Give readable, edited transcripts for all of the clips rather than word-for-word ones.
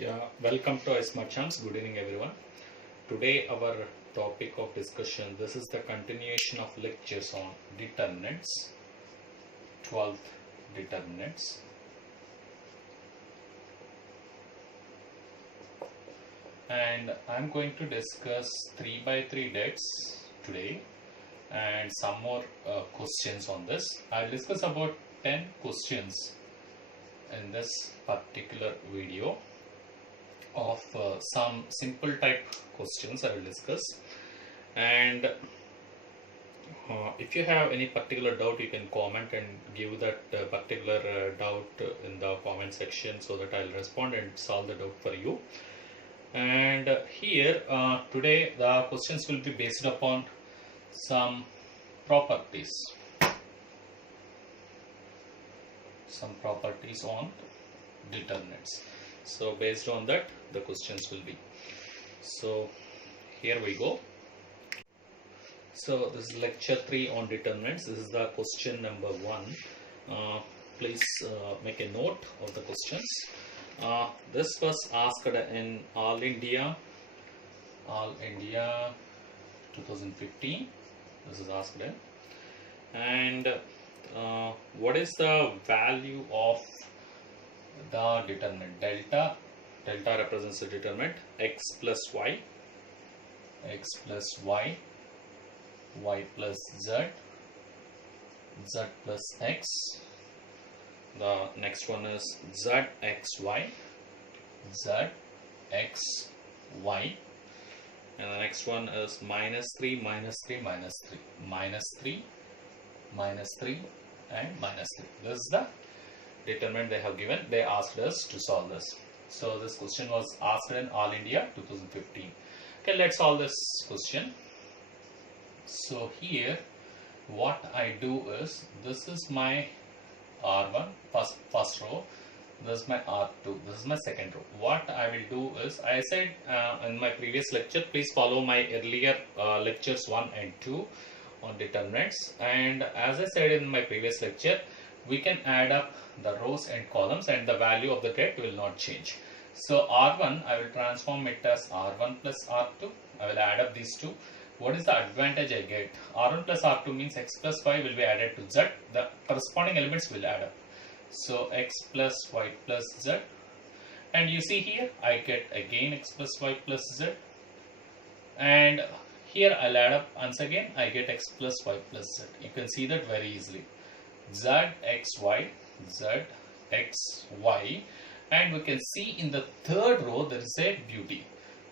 Yeah, welcome to iSmart Champs. Good evening, everyone. Today, our topic of discussion. This is the continuation of lectures on determinants, 12th determinants. And I'm going to discuss 3 by 3 dates today and some more questions on this. I'll discuss about 10 questions in this particular video of some simple type questions I will discuss, and if you have any particular doubt you can comment and give that particular doubt in the comment section so that I'll respond and solve the doubt for you. And here today the questions will be based upon some properties on determinants. So based on that the questions will be. So here we go. So this is lecture 3 on determinants. This is the question number 1. Please make a note of the questions. This was asked in All India 2015. This is asked in. And what is the value of the determinant? Delta represents the determinant. X plus y, y plus z, z plus x. The next one is zxy, zxy, and the next one is minus 3, minus 3, minus 3, minus 3, minus 3, and minus 3. This is the determinant they have given. They asked us to solve this. So this question was asked in All India 2015. Okay, let's solve this question. So here what I do is, this is my R1 first row, this is my R2, this is my second row. What I will do is, I said in my previous lecture, please follow my earlier lectures 1 and 2 on determinants, and as I said in my previous lecture, we can add up the rows and columns and the value of the det will not change. So R1 I will transform it as R1 plus R2. I will add up these two. What is the advantage I get? R1 plus R2 means x plus y will be added to z. The corresponding elements will add up. So x plus y plus z. And you see here I get again x plus y plus z. And here I'll add up once again, I get x plus y plus z. You can see that very easily. zxy, zxy, and we can see in the third row there is a beauty.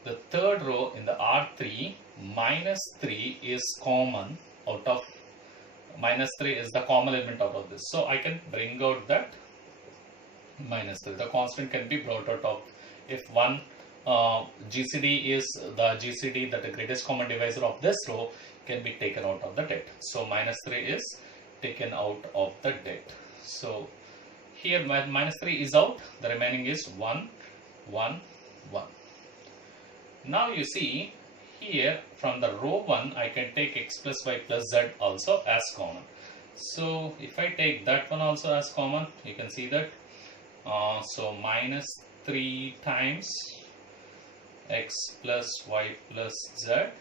The third row in the R3, minus 3 is common out of, minus 3 is the common element out of this. So I can bring out that minus 3. The constant can be brought out of, if one GCD is the GCD, that the greatest common divisor of this row can be taken out of the det. So minus 3 is taken out of the det. So here minus 3 is out, the remaining is 1, 1, 1. Now you see here from the row 1 I can take x plus y plus z also as common. So if I take that one also as common, you can see that so minus 3 times x plus y plus z,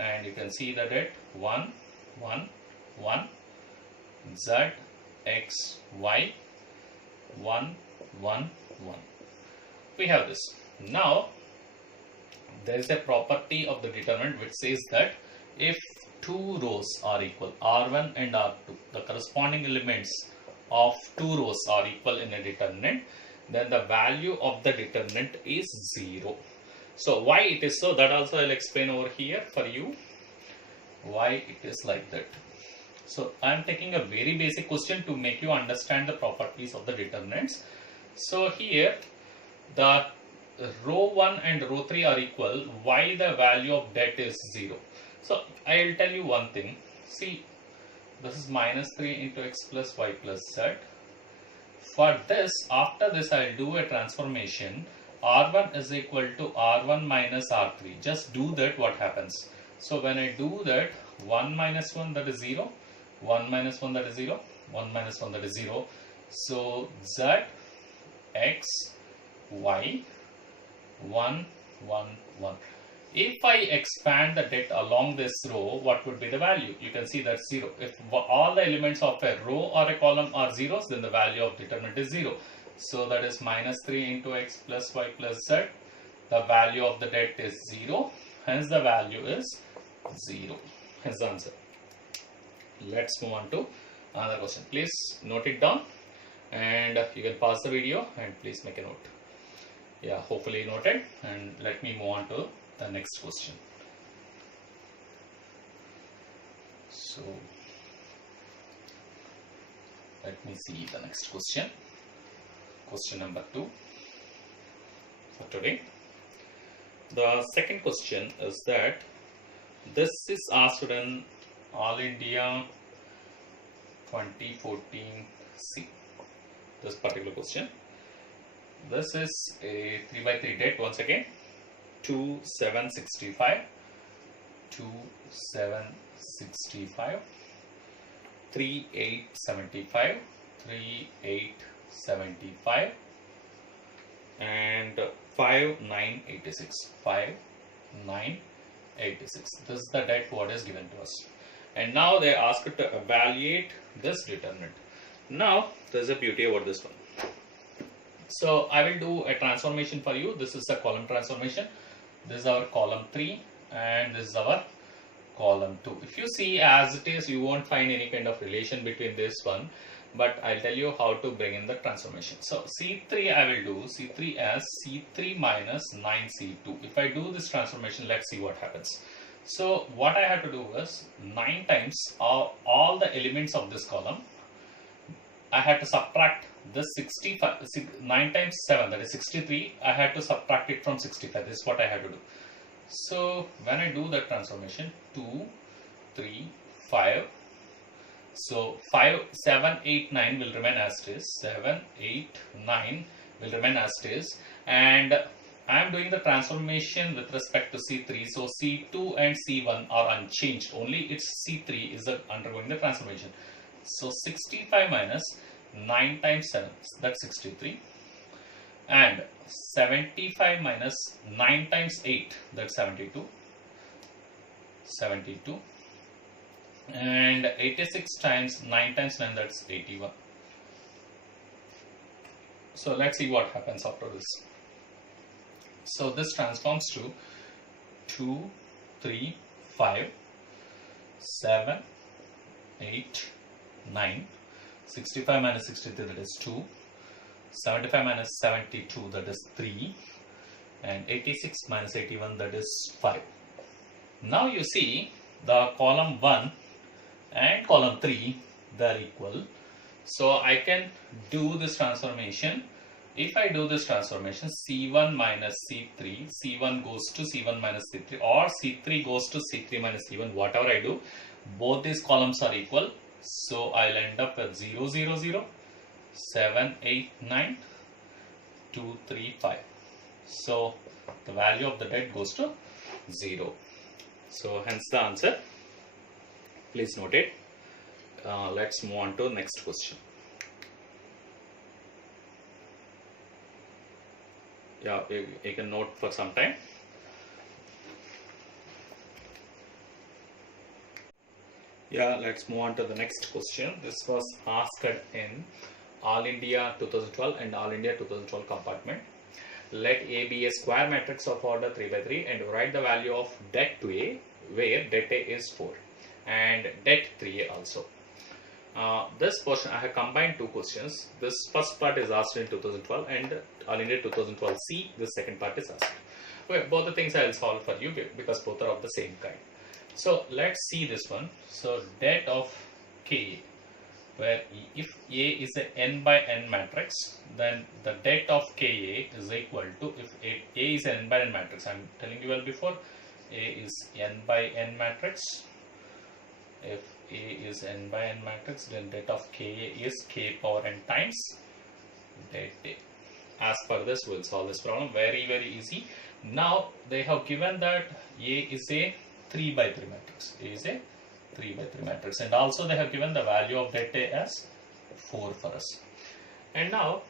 and you can see that it 1, 1, 1, z, x, y, 1, 1, 1. We have this. Now there is a property of the determinant which says that if two rows are equal, R1 and R2, the corresponding elements of two rows are equal in a determinant, then the value of the determinant is 0. So why it is so, that also I'll explain over here for you, why it is like that. So I am taking a very basic question to make you understand the properties of the determinants. So here the row 1 and row 3 are equal. Why the value of det is 0? So I will tell you one thing. See, this is minus 3 into x plus y plus z. For this, after this I will do a transformation. R1 is equal to R1 minus R3. Just do that, what happens? So when I do that, 1 minus 1, that is 0. 1 minus 1, that is 0. 1 minus 1, that is 0. So z, x, Y 1 1 1. If I expand the debt along this row, what would be the value? You can see that 0. If all the elements of a row or a column are zeros, then the value of determinant is 0. So that is minus 3 into x plus y plus z. The value of the debt is 0. Hence the value is 0. Hence the answer. Let's move on to another question. Please note it down and you can pause the video and please make a note. Yeah, hopefully noted, and let me move on to the next question. So let me see the next question. Question number 2 for today. The second question is that this is asked in All India 2014C. This particular question. This is a 3x3 debt once again. 2765, 2765, 3875, 3875, and 5986, 5986. This is the debt what is given to us. And now they ask to evaluate this determinant. Now there is a beauty about this one. So I will do a transformation for you. This is a column transformation. This is our column 3 and this is our column 2. If you see as it is, you won't find any kind of relation between this one, but I'll tell you how to bring in the transformation. So C3 I will do C3 as C3 minus 9C2. If I do this transformation, let's see what happens. So what I have to do is 9 times all the elements of this column. I had to subtract this 65, 9 times 7, that is 63. I had to subtract it from 65. This is what I had to do. So when I do the transformation, 2, 3, 5. So 5, 7, 8, 9 will remain as it is. 7, 8, 9 will remain as it is. And I am doing the transformation with respect to C3. So C2 and C1 are unchanged. Only its C3 is undergoing the transformation. So 65 minus 9 times 7, that's 63. And 75 minus 9 times 8, that's 72. 72. And 86 times 9 times 9, that's 81. So let's see what happens after this. So this transforms to 2, 3, 5, 7, 8, 9, 65 minus 63, that is 2, 75 minus 72, that is 3, and 86 minus 81, that is 5. Now you see the column 1 and column 3, they are equal. So I can do this transformation. If I do this transformation, C1 minus C3, C1 goes to C1 minus C3, or C3 goes to C3 minus C1, whatever I do, both these columns are equal. So I'll end up with 0, 0, 0, 7, 8, 9, 2, 3, 5. So the value of the debt goes to 0. So hence the answer. Please note it. Let's move on to the next question. Yeah, you can note for some time. Yeah, let's move on to the next question. This was asked in All India 2012 and All India 2012 compartment. Let A be a square matrix of order 3 by 3 and write the value of debt to A, where debt A is 4 and debt 3A also. This portion, I have combined two questions. This first part is asked in 2012 and All India 2012C. The second part is asked. Okay, both the things I will solve for you because both are of the same kind. So let's see this one. So debt of K, where if A is a n by n matrix, then the debt of Ka is equal to, if A is an n by n matrix, I am telling you well before, A is n by n matrix. If A is n by n matrix, then debt of Ka is k power n times debt A. As per this, we will solve this problem. Very, very easy. Now they have given that A is a 3 by 3 matrix. A is a 3 by 3 matrix, and also they have given the value of debt A as 4 for us. And now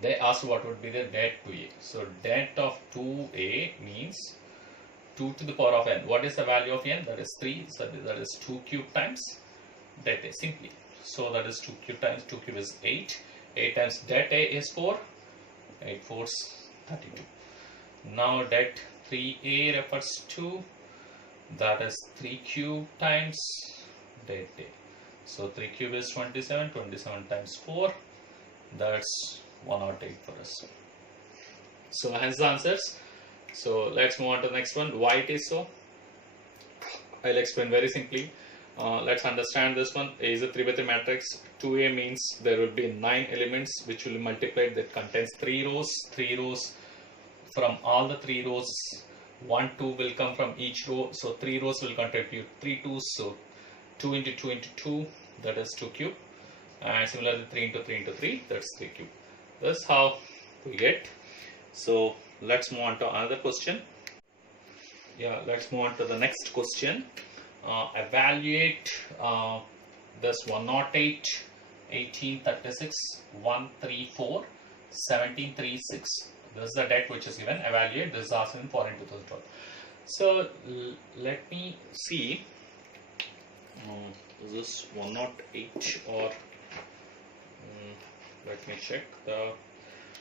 they asked what would be the det to A. So det of 2A means 2 to the power of n. What is the value of n? That is 3. So that is 2 cube times det A simply. So that is 2 cube times 2 cube is 8. 8 times det A is 4. 8 4s 32. Now det 3A refers to, that is 3 cube times det A. So 3 cube is 27. 27 times 4. That's 108 for us. So hence the answers. So let's move on to the next one. Why it is so? I'll explain very simply. Let's understand this one. A is a 3 by 3 matrix. 2A means there will be 9 elements which will be multiplied, that contains 3 rows. 3 rows, from all the 3 rows, 1 2 will come from each row. So 3 rows will contribute 3 2s. So 2 into 2 into 2, that is 2 cube. And similarly 3 into 3 into 3, that's 3 cube. That's how we get. So let's move on to another question. Yeah, let's move on to the next question. Evaluate this 108, 18, 36, 134, 17, 36. This is the det which is given. Evaluate. This is asked in foreign 2012. So let me see. Is this 108 or let me check the,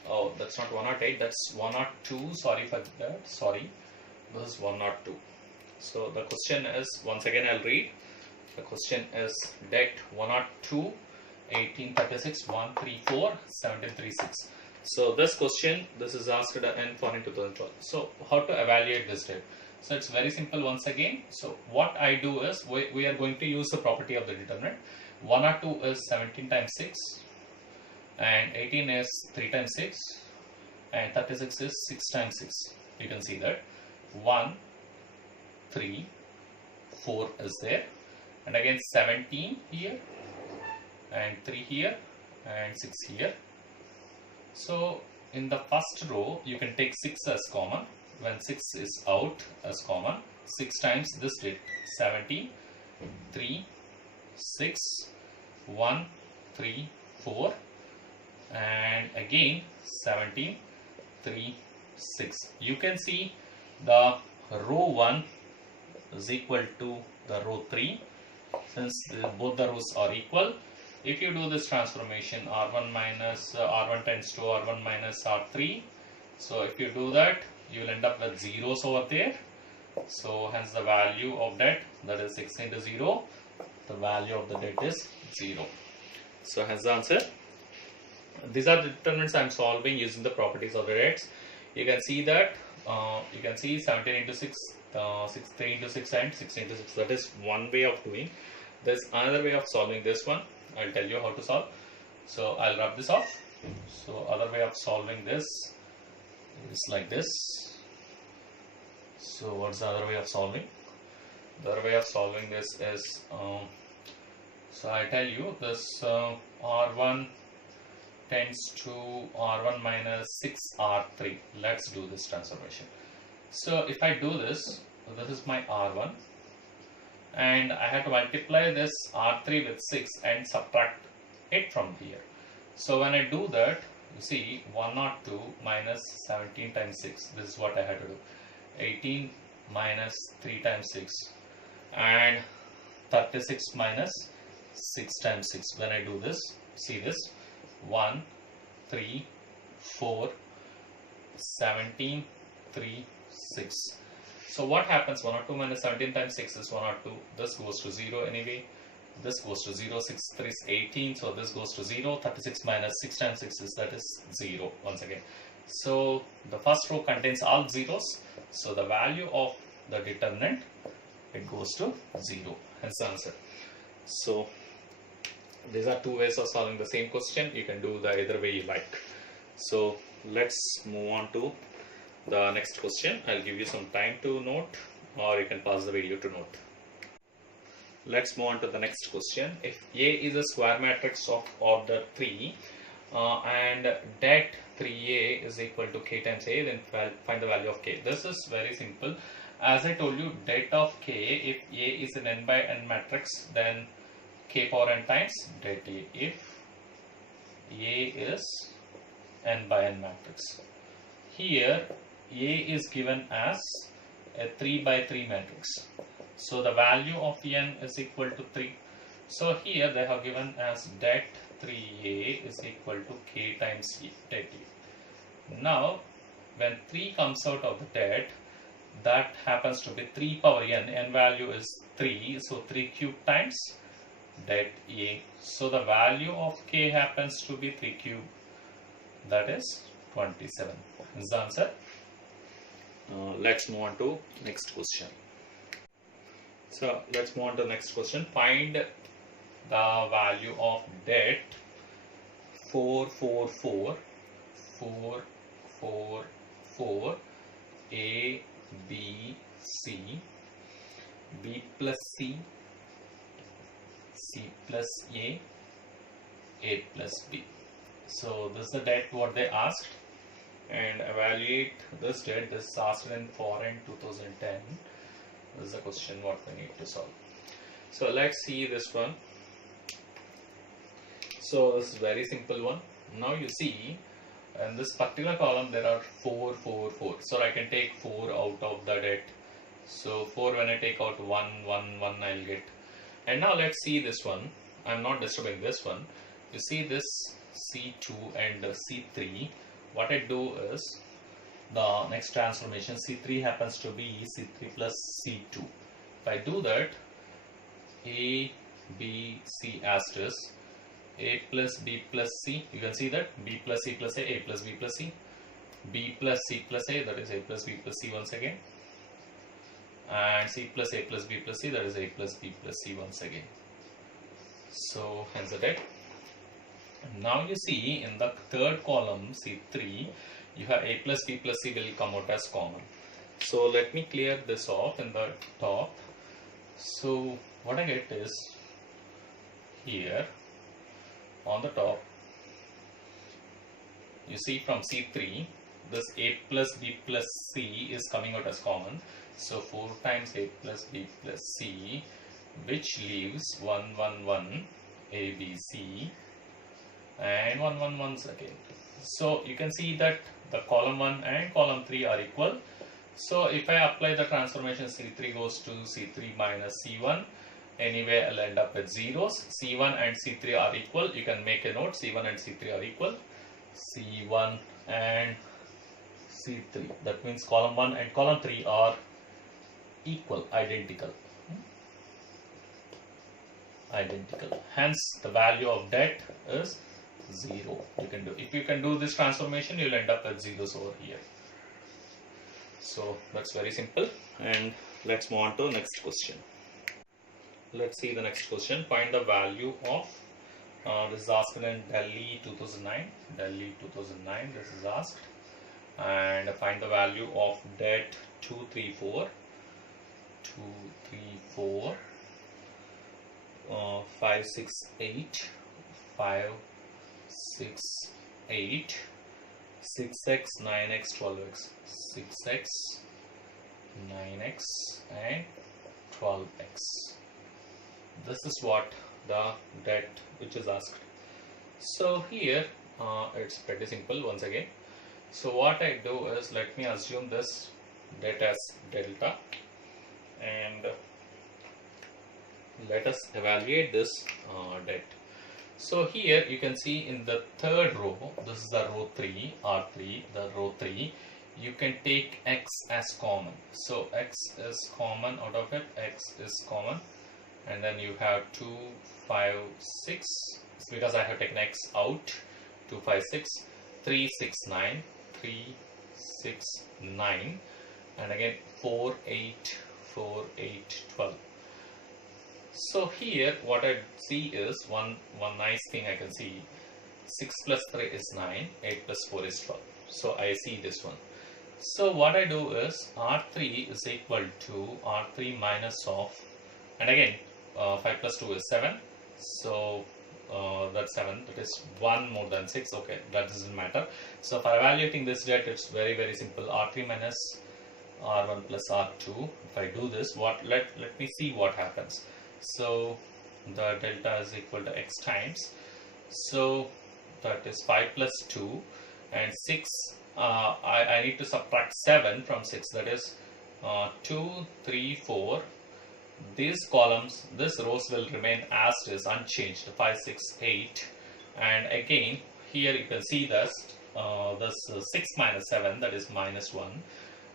oh, that's not 108, that's 102. Sorry for that. Sorry, this is 102. So the question is, once again I'll read. The question is det 102, 18, 36, 134, 17, 36. So this question, this is asked in foreign 2012. So how to evaluate this det? So it's very simple once again. So what I do is, we are going to use the property of the determinant. 102 is 17 times 6, and 18 is 3 times 6, and 36 is 6 times 6. You can see that 1, 3, 4 is there, and again 17 here, and 3 here, and 6 here. So in the first row you can take 6 as common. When 6 is out as common, 6 times this det, 17, 3, 6, 1, 3, 4, and again 17, 3, 6. You can see the row 1 is equal to the row 3, since both the rows are equal. If you do this transformation, R1 minus R1 tends to R1 minus R3. So if you do that, you will end up with zeros over there. So hence the value of det, that is 6 into 0, the value of the det is 0. So hence the answer. These are the determinants I am solving using the properties of the dets. You can see that, you can see 17 into 6, 3 into 6 and 6 into 6. That is one way of doing. There's another way of solving this one. I'll tell you how to solve. So I'll rub this off. So other way of solving this is like this. So what's the other way of solving? The other way of solving this is, so I tell you this R1 tends to R1 minus 6R3. Let's do this transformation. So if I do this, this is my R1, and I have to multiply this R3 with 6 and subtract it from here. So when I do that, you see 102 minus 17 times 6. This is what I had to do. 18 minus 3 times 6, and 36 minus 6 times 6. When I do this, see this, 1, 3, 4, 17, 3, 6. So what happens? 102 minus 17 times 6 is 102. This goes to 0 anyway. This goes to 0. 6 3 is 18. So this goes to 0. 36 minus 6 times 6 is, that is 0 once again. So the first row contains all zeros. So the value of the determinant, it goes to 0. Hence the answer. So these are two ways of solving the same question. You can do the either way you like. So let's move on to the next question. I'll give you some time to note, or you can pause the video to note. Let's move on to the next question. If A is a square matrix of order 3 and det 3A is equal to k times A, then find the value of k. This is very simple. As I told you, det of k, if A is an n by n matrix, then k power n times det A. If A is n by n matrix. Here A is given as a 3 by 3 matrix. So the value of n is equal to 3. So here they have given as det 3A is equal to k times det A. Now when 3 comes out of the det, that happens to be 3 power n value is 3, so 3 cube times det A. So the value of k happens to be 3 cube, that is 27. Is the answer. Let's move on to next question. So let's move on to next question. Find the value of det 4 A, B, C, B plus C, C plus A plus B. So this is the det what they asked, and evaluate this det. This is asked in foreign 2010. This is the question what we need to solve. So let's see this one. So this is very simple one. Now you see in this particular column there are 4. So I can take 4 out of the det. So 4 when I take out 1 I'll get. And now let's see this one. I'm not disturbing this one. You see this C2 and C3. What I do is the next transformation C3 happens to be C3 plus C2. If I do that, A, B, C asterisk, A plus B plus C, you can see that B plus C plus A plus B plus C, B plus C plus A, that is A plus B plus C once again, and C plus A plus B plus C, that is A plus B plus C once again. So hence the det. Now you see in the third column C3 you have A plus B plus C will come out as common. So let me clear this off in the top. So what I get is here on the top, you see from C3 this A plus B plus C is coming out as common. So 4 times A plus B plus C, which leaves 1 A B C and 1 once again. So you can see that the column 1 and column 3 are equal. So if I apply the transformation, C3 goes to C3 minus C1. Anyway, I'll end up with zeros. C1 and C3 are equal. You can make a note. C1 and C3 are equal. C1 and C3. That means column 1 and column 3 are equal, identical. Hence, the value of det is 0. If you can do this transformation, you'll end up with zeros over here. So that's very simple. And let's move on to next question. Let's see the next question. Find the value of this is asked in Delhi 2009. Delhi 2009. This is asked, and find the value of det 234. 568 6x 9x 12x 6x 9x and 12x. This is what the det which is asked. So here it's pretty simple once again. So what I do is, let me assume this det as delta, and let us evaluate this det. So here you can see in the third row, this is the row 3, R3, the row 3, you can take x as common. So x is common out of it, x is common, and then you have 2, 5, 6, because I have taken x out, 2, 5, 6, 3, 6, 9, 3, 6, 9, and again 4, 8, 4, 8, 12. So here what I see is one nice thing I can see, 6 plus 3 is 9, 8 plus 4 is 12. So I see this one. So what I do is R3 is equal to R3 minus of, and again 5 plus 2 is 7. So that's 7, that is 1 more than 6. Okay, that doesn't matter. So for evaluating this det, it's very simple. R3 minus R1 plus R2. If I do this, let me see what happens. So the delta is equal to x times, so that is 5 plus 2, and 6, I need to subtract 7 from 6, that is 2, 3, 4. These columns, these rows will remain as it is, unchanged, 5, 6, 8. And again, here you can see this 6 minus 7, that is minus 1,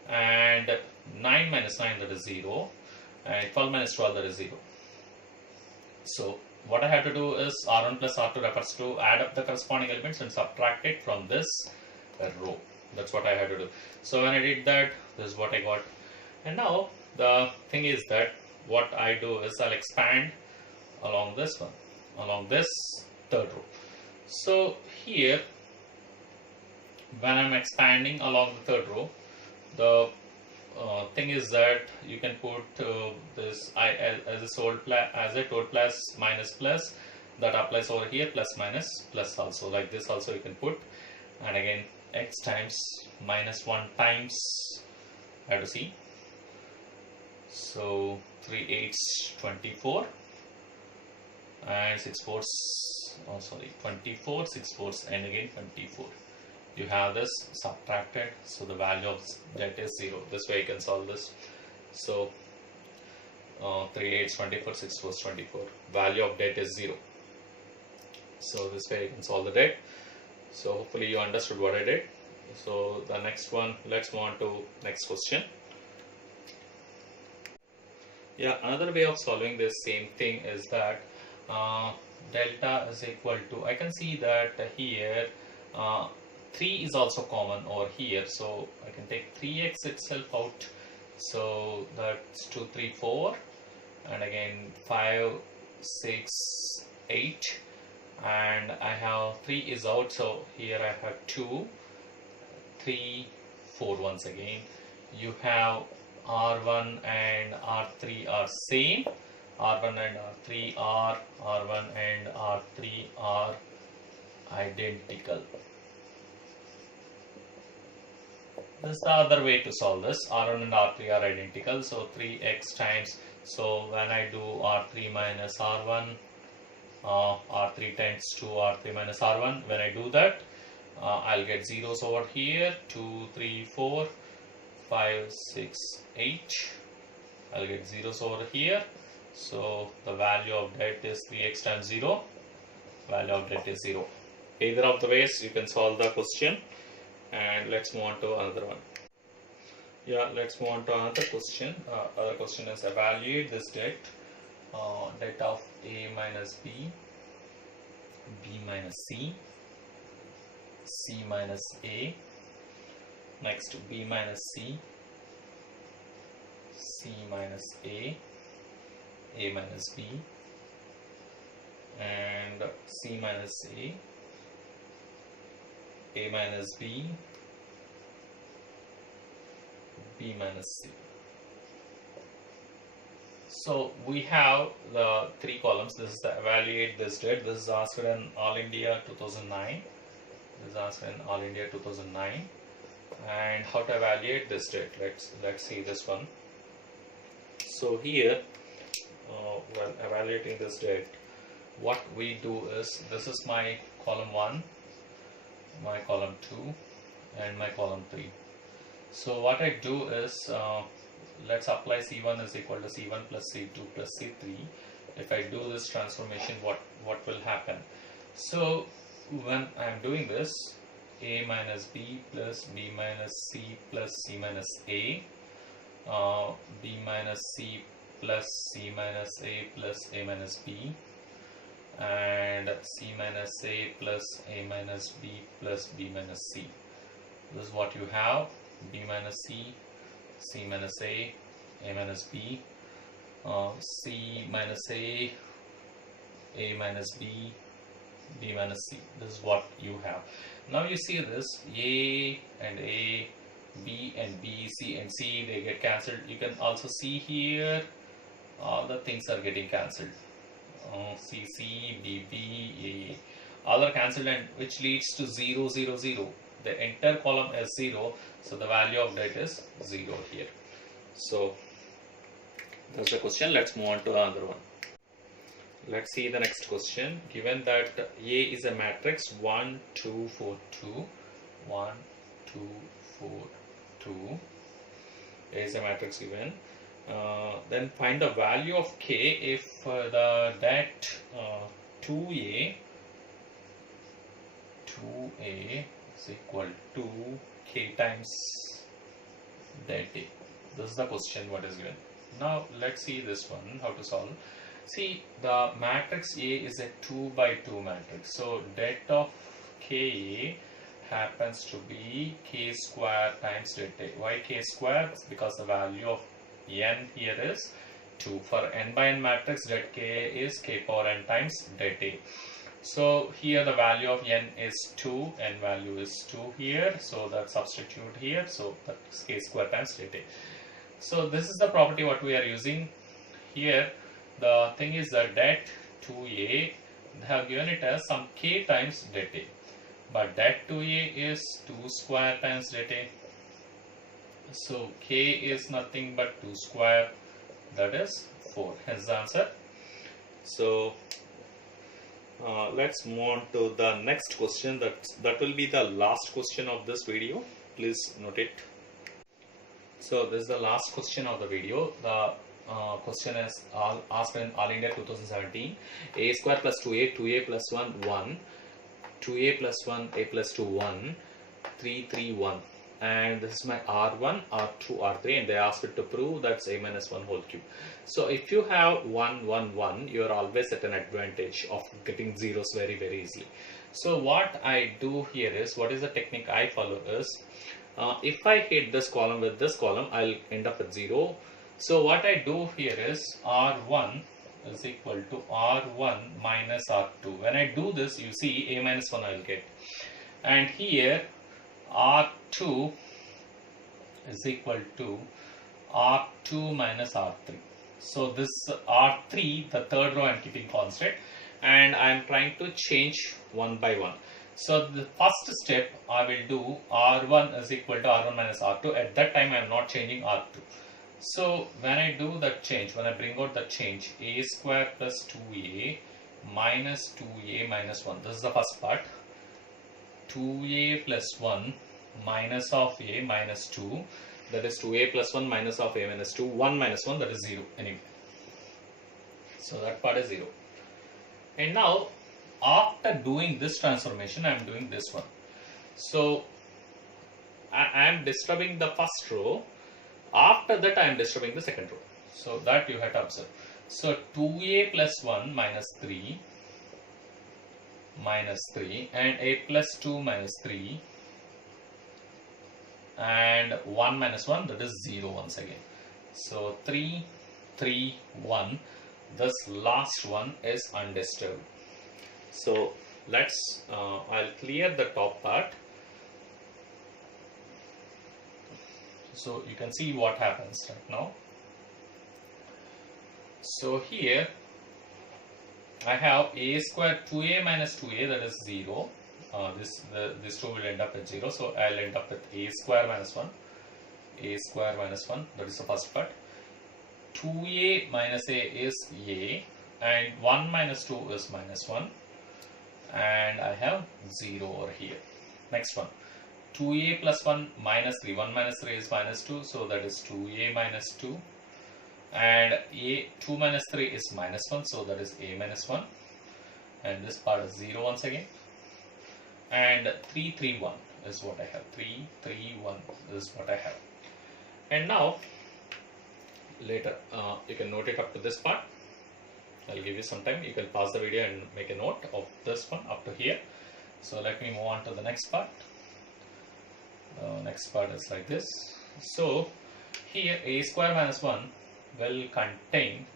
and 9 minus 9, that is 0, and 12 minus 12, that is 0. So what I have to do is R1 plus R2 refers to add up the corresponding elements and subtract it from this row. That's what I had to do. So when I did that, this is what I got. And now the thing is that what I do is I'll expand along this one, along this third row. So here, when I'm expanding along the third row, the thing is that you can put this as I told plus minus plus, that applies over here, plus minus plus also, like this also you can put. And again, x times minus 1 times, I have to see. So 3 8s 24 and 6 4s, oh sorry, 24, 6 4s, and again 24. You have this subtracted, so the value of that is 0. This way you can solve this. So 3 8s 24, 6 4s 24. Value of debt is 0. So this way you can solve the debt. So hopefully you understood what I did. So the next one, let's move on to next question. Yeah, another way of solving this same thing is that delta is equal to, I can see that here 3 is also common over here, so I can take 3x itself out. So that's 2 3 4, and again 5 6 8, and I have 3 is out, so here I have 2 3 4 once again. You have R1 and R3 are same. R1 and R3 are, R1 and R3 are identical. This is the other way to solve this. R1 and R3 are identical, so 3x times, so when I do R3 minus R1, R3 tends to R3 minus R1. When I do that, I'll get zeros over here, 2 3 4 5 6 8. I'll get zeros over here, so the value of debt is 3x times 0. Value of debt is 0. Either of the ways you can solve the question. And let's move on to another one. Yeah, let's move on to another question. Other question is evaluate this debt. Debt of A minus B, B minus C, C minus A. Next, B minus C, C minus A minus B, and C minus A minus B, B minus C. So we have the 3 columns. This is the evaluate this debt. This is asked in All India 2009. This is asked in All India 2009. And how to evaluate this debt? Let's see this one. So here, when evaluating this debt, what we do is, this is my column 1, my column 2, and my column 3. So what I do is, let's apply C1 is equal to C1 plus C2 plus C3. If I do this transformation, what will happen? So when I am doing this, A minus B plus B minus C plus C minus A, B minus C plus C minus A plus A minus B, and C minus A plus A minus B plus B minus C. This is what you have: B minus C, C minus A minus B, C minus A minus B, B minus C. This is what you have. Now you see this A and A, B and B, C and C, they get cancelled. You can also see here all the things are getting cancelled. C, C, B, B, A, all are cancelled, and which leads to 0, 0, 0. The entire column is 0, so the value of debt is 0 here. So that's the question. Let's move on to another one. Let's see the next question. Given that A is a matrix 1, 2, 4, 2, 1, 2, 4, 2. A is a matrix given. Then find the value of k if the that 2a is equal to k times that a. This is the question what is given. Now let's see this one, how to solve. See, the matrix A is a 2 by 2 matrix. So det of Ka happens to be k square times det A. Why k square? Because the value of n here is 2. For n by n matrix, det K is k power n times det A. So here the value of n is 2, n value is 2 here. So that substitute here. So that's k square times det A. So this is the property what we are using here. The thing is that det 2a, they have given it as some k times det A. But that 2a is 2 square times det A. So k is nothing but 2 square, that is 4. Hence the answer. So let's move on to the next question. That will be the last question of this video. Please note it. So this is the last question of the video. The question is asked in All India 2017. A square plus 2a, 2a plus 1, 1, 2a plus 1, a plus 2, 1, 3, 3, 1. And this is my R1, R2, R3, and they asked it to prove that's a minus 1 whole cube. So if you have 1, 1, 1, you are always at an advantage of getting zeros very, very easily. So what I do here is, what is the technique I follow is, if I hit this column with this column, I'll end up at 0. So what I do here is R1 is equal to R1 minus R2. When I do this, you see a minus 1 I will get. And here R2 is equal to R2 minus R3. So this R3, the third row I am keeping constant, and I am trying to change one by one. So the first step I will do R1 is equal to R1 minus R2. At that time I am not changing R2. So when I do that change, when I bring out the change, a square plus 2a minus 2a minus 1. This is the first part. 2a plus 1 minus of a minus 2. That is 2a plus 1 minus of a minus 2. 1 minus 1, that is 0 anyway. So that part is 0. And now after doing this transformation, I am doing this one. So I am disturbing the first row. After that, I am disturbing the second row. So that you have to observe. So 2a plus 1 minus 3 and a plus 2 minus 3 and 1 minus 1, that is 0 once again. So 3, 3, 1. This last one is undisturbed. So let's, I'll clear the top part. So you can see what happens right now. So here I have a square 2a minus 2a, that is 0. This two will end up at 0. So I'll end up with a square minus 1. A square minus 1, that is the first part. 2a minus a is a, and 1 minus 2 is minus 1. And I have 0 over here. Next one. 2a plus 1 minus 3. 1 minus 3 is minus 2. So that is 2a minus 2. And 2 minus 3 is minus 1. So that is a minus 1. And this part is 0 once again. And 3, 3, 1 is what I have. 3, 3, 1 is what I have. And now, later, you can note it up to this part. I'll give you some time. You can pause the video and make a note of this one up to here. So let me move on to the next part. The next part is like this. So here a square minus 1 will contain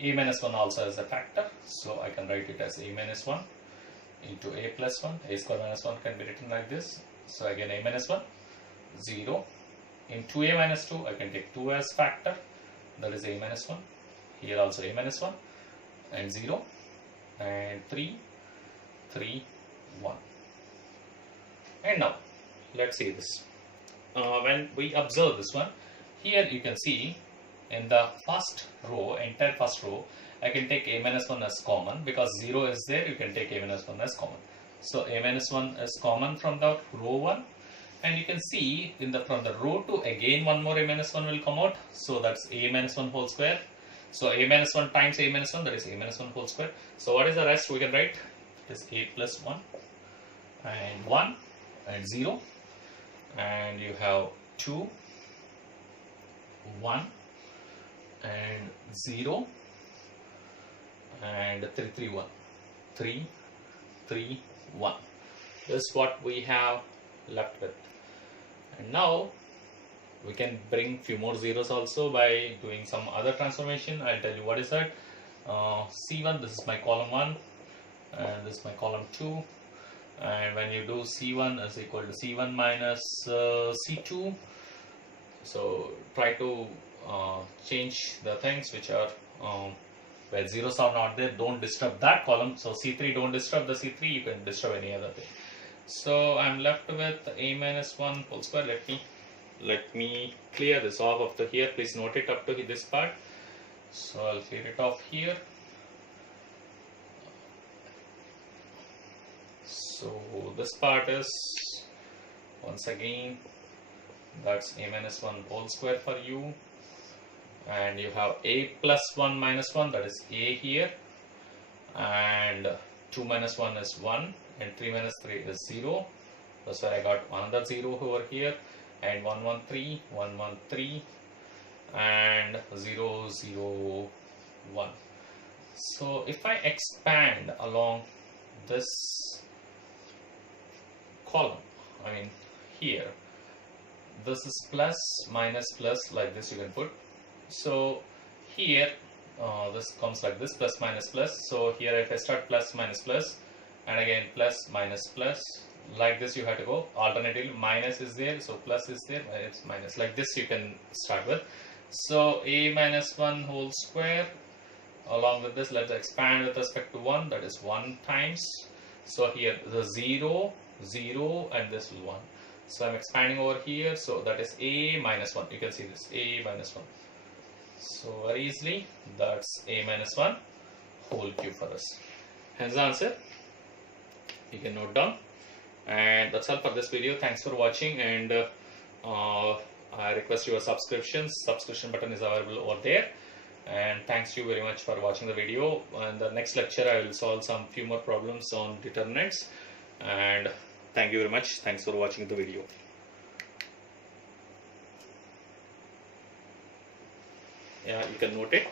a minus 1 also as a factor. So I can write it as a minus 1 into a plus 1. A square minus 1 can be written like this. So again a minus 1, 0. In 2a minus 2 I can take 2 as factor. That is a minus 1. Here also a minus 1. And 0 and 3, 3, 1. And now let's see this. When we observe this one, here you can see in the first row, entire first row, I can take a minus 1 as common, because 0 is there. You can take a minus 1 as common. So a minus 1 is common from the row 1, And you can see from the row 2 again one more a minus 1 will come out. So that's a minus 1 whole square. So a minus 1 times a minus 1, that is a minus 1 whole square. So what is the rest we can write? It is a plus 1 and 1 and 0. And you have 2, 1 and 0 and 3, 3, 1. 3, 3, 1. This is what we have left with. And now we can bring few more zeros also by doing some other transformation. I'll tell you what is that. C1, this is my column 1 and this is my column 2. And when you do C1 is equal to C1 minus C2. So try to change the things which are where zeros are not there. Don't disturb that column. So C3, don't disturb the C3. You can disturb any other thing. So I'm left with a minus 1 whole square. Let me clear this off up to here. Please note it up to this part. So I'll clear it off here. So this part is, once again, that's a minus 1 whole square for you. And you have a plus 1 minus 1, that is a here. And 2 minus 1 is 1. And 3 minus 3 is 0. That's why I got another 0 over here. And 1, 1, 3, 1, 1, 3. And 0, 0, 1. So if I expand along this column, I mean here, this is plus, minus, plus, like this you can put. So here this comes like this, plus, minus, plus. So here if I start plus, minus, plus, and again plus, minus, plus, like this you have to go. Alternatively, minus is there, so plus is there, it's minus. Like this you can start with. So a minus 1 whole square, along with this, let's expand with respect to 1, that is 1 times. So here the 0, 0, and this is 1. So I'm expanding over here, so that is a minus 1. You can see this, a minus 1. So very easily, that's a minus 1 whole cube for us. Hence the answer. You can note down. And that's all for this video. Thanks for watching, and I request your subscriptions. Subscription button is available over there. And thanks you very much for watching the video. In the next lecture, I will solve some few more problems on determinants. And thank you very much. Thanks for watching the video. Yeah, you can note it.